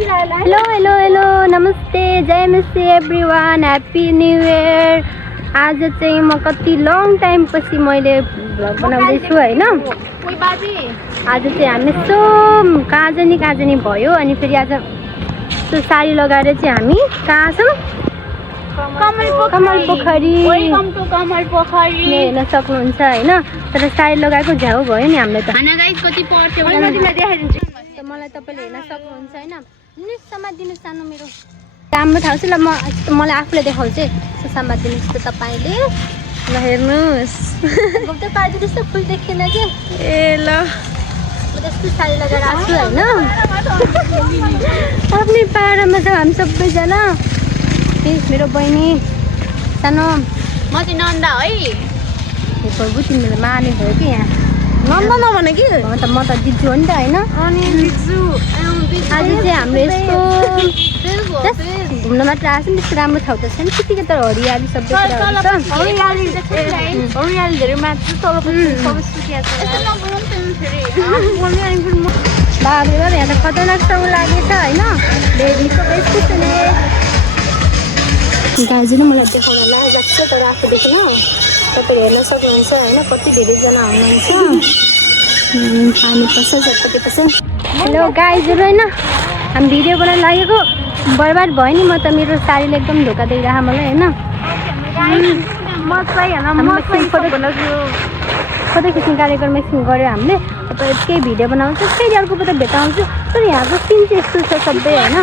Hello नमस्ते जय मसी everyone happy new year. आज चाहिँ म कति लङ टाइम पछि मैले भ्लग बनाउँदैछु हैन। आज चाहिँ हामी सो काजनी भयो अनि फेरि आज त्यो साडी लगाएर चाहिँ हामी कहाँ छौँ? कमल पोखरी हेर्न सक्नुहुन्छ हैन। तर साडी लगाएको झ्याउ भयो नि हामीलाई त। मलाई तपाईँले हेर्न सक्नुहुन्छ हैन। समातिदिनु सानो मेरो राम्रो ठाउँ छ ल। मलाई आफूलाई देखाउँछु है समातिदिनुहोस् त तपाईँले। ल हेर्नुहोस् घुम्दै पारिदिनुहोस् त फुल देखेन कि। ए ल म त्यस्तो साडी लगाएर आएको छु होइन। आफ्नै पारामा छ हामी सबैजना। मेरो बहिनी सानो म चाहिँ नन्दा है। प्रभु तिमीले मार्ने भयो कि यहाँ। नन्दा नभने कि म त दिन्छु हो नि त होइन। अनि दिजु आज चाहिँ हाम्रो यस्तो घुम्न मात्र आएको छ नि। त्यस्तो राम्रो ठाउँ त छैन त्यतिकै तर हरियाली सबै कुराहरू छ। हरियाली धेरै मात्र तल सबै सुकिया छ। बाबरे बाबा यहाँ त खतरनाक ठाउँ लागेछ होइन। भेडीको स्पेसली दाजु नै मलाई देखाउन लागेको छ तर आफू देखेन। तपाईँले हेर्न सक्नुहुन्छ होइन कति धेरैजना हुनुहुन्छ। पानी पस्छ झट्पट्टि पस्छ। हेलो गाइजहरू होइन हामी भिडियो बनाउन लागेको बर्बाद भयो नि। म त मेरो साडीले एकदम धोका दिइरह मलाई होइन। फोटो खिच्ने कार्यक्रम एकछिन गऱ्यो हामीले। तपाईँ केही भिडियो बनाउँछ फेरि अर्कोपल्ट भेटाउँछु। तर यहाँको सिन चाहिँ यस्तो छ सबै होइन।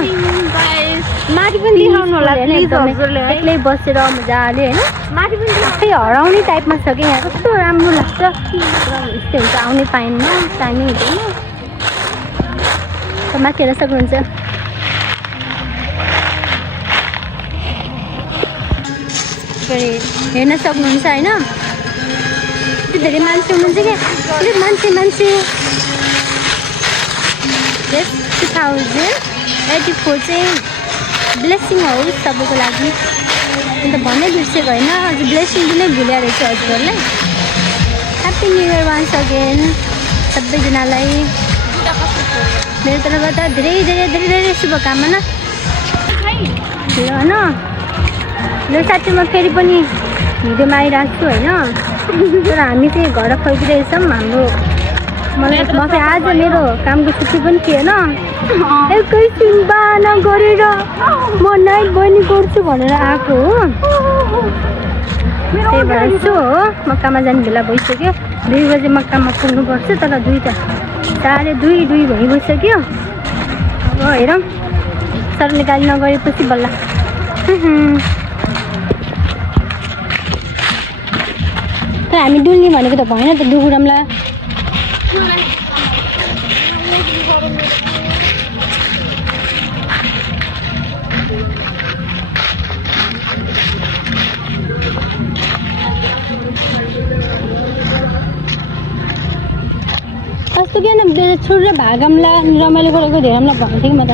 माथि पनि देखाउनु होला प्लिज हजुरले है। एक्लै बसेर मजाले होइन माथि पनि आफै हराउने टाइपमा छ कि यहाँ कस्तो राम्रो लाग्छ। यस्तै हुन्छ आउनै पाइन्न टाइमै हुँदैन। माथि हेर्न सक्नुहुन्छ। हेर्न सक्नुहुन्छ होइन। यति धेरै मान्छे हुनुहुन्छ क्या। अलिक मान्छे 2084 चाहिँ ब्लेसिङ होस् सबैको लागि। अन्त भन्नै बिर्सेको होइन अझ ब्लेसिङ दिनै भुल्या रहेछ हजुरहरूलाई। Happy new year once again सबैजनालाई मेरो तर्फबाट धेरै शुभकामना। होइन यो साथीमा फेरि पनि भिडियोमा आइरहेको छु होइन। तर हामी चाहिँ घर फर्किरहेछौँ। हाम्रो मलाई म चाहिँ आज मेरो कामको छुट्टी पनि थिएन। एकैछिन बाना गरेर म नाइट बहिनी गर्छु भनेर आएको हो। त्यही भएर छु हो मक्कामा जाने बेला भइसक्यो। 2 बजे मक्कामा पुग्नुपर्छ तर 2:30 भइसक्यो। अब हेरौँ सरले गाडी नगरेपछि बल्ल। तर हामी डुल्ने भनेको त भएन त डुगुरामला। कस्तो किन छोडेर भागमला रमाइलो गरेको धेरैलाई भनेको थिएँ कि म त।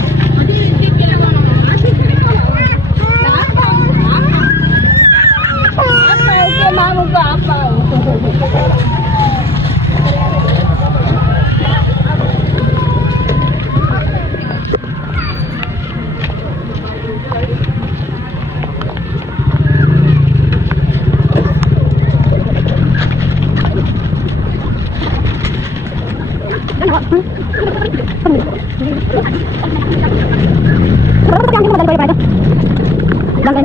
Jangan